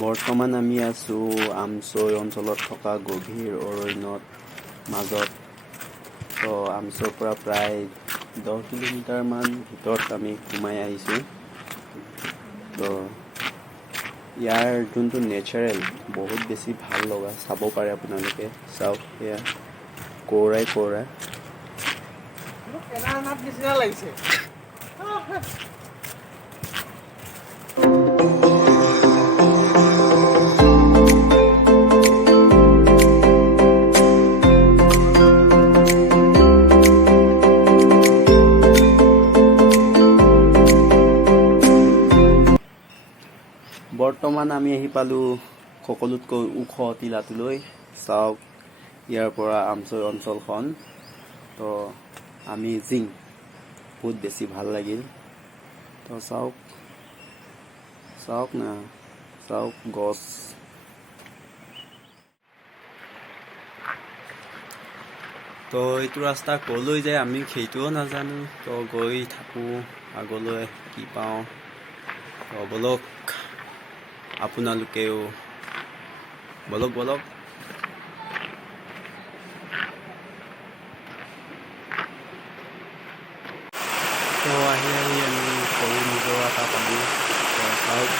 বৰ্তমান আমি আছো আমসৈ অঞ্চলত থকা গভীৰ অৰণ্যত মাজত। তো আমসৈৰ পৰা প্ৰায় 10 কিলোমিটাৰ মান ভিতৰত আমি সোমাই আহিছো। তো ইয়াৰ যোনটো নেচাৰেল বহুত বেছি ভাল লগা, চাব পাৰে আপোনালোকে। চাওক এয়া কৌৰাই কৌৰা। বৰ্তমান আমি আহি পালোঁ সকলোতকৈ ওখ টিলাটোলৈ। চাওক ইয়াৰ পৰা আমসৈ অঞ্চলখন। তো আমি বহুত বেছি ভাল লাগিল। তো চাওক চাওক না, চাওক গছ। তো এইটো ৰাস্তা ক'লৈ যায় আমি সেইটোও নাজানো। তো গৈ থাকোঁ আগলৈ, কি পাওঁ। তো বলক আপোনালোকেও বলক বলক। তো আহি আমি সৰু নিজৰা এটা পালোঁ। তো চাওক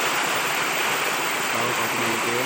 চাওক আপোনালোকে।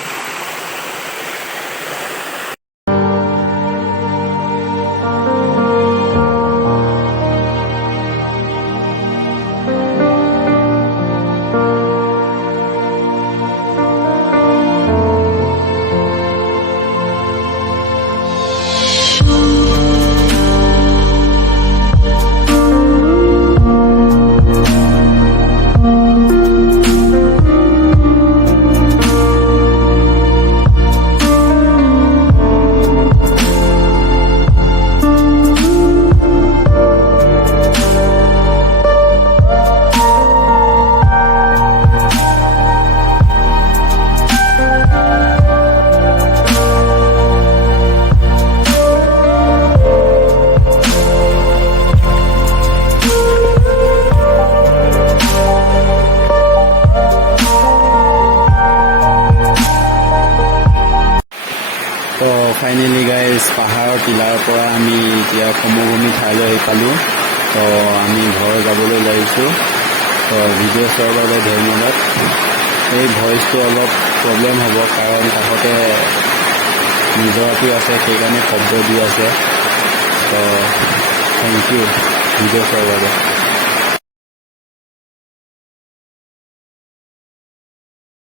তো ফাইনেলি গাইজ, পাহাৰৰ টিলাৰ পৰা আমি এতিয়া সমভূমি ঠাইলৈ আহি পালোঁ। তো আমি ঘৰ যাবলৈ ওলাইছোঁ। তো ভিডিঅ' চোৱাৰ বাবে ধন্যবাদ। এই ভইচটো অলপ প্ৰব্লেম হ'ব, কাৰণ কাষতে নিজৰাটো আছে, সেইকাৰণে শব্দ দি আছে। তো থেংক ইউ ভিডিঅ' চোৱাৰ বাবে।